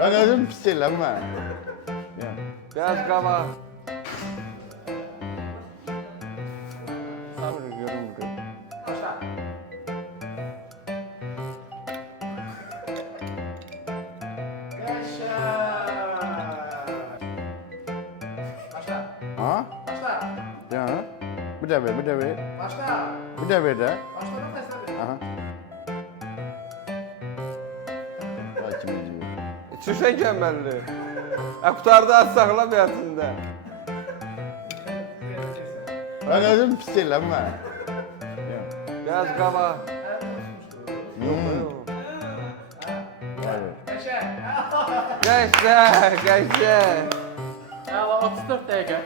Ben özüm pis eləmə. Biraz qabaq. Sabır görüm. Başla. Yaşa. Başla. Ha? Başla. Ya. Bir de ver, bir de ver. Başla. Bir de ver de. Başla da teslim. Aha. Vay kim ediyor. Çüşən gəlməli. Qutarda az saxla həyatında. Ben özüm pis eləmə. Biraz qabaq. Yaşa. Gəşə, gəşə. Ya 34 dəqiqə.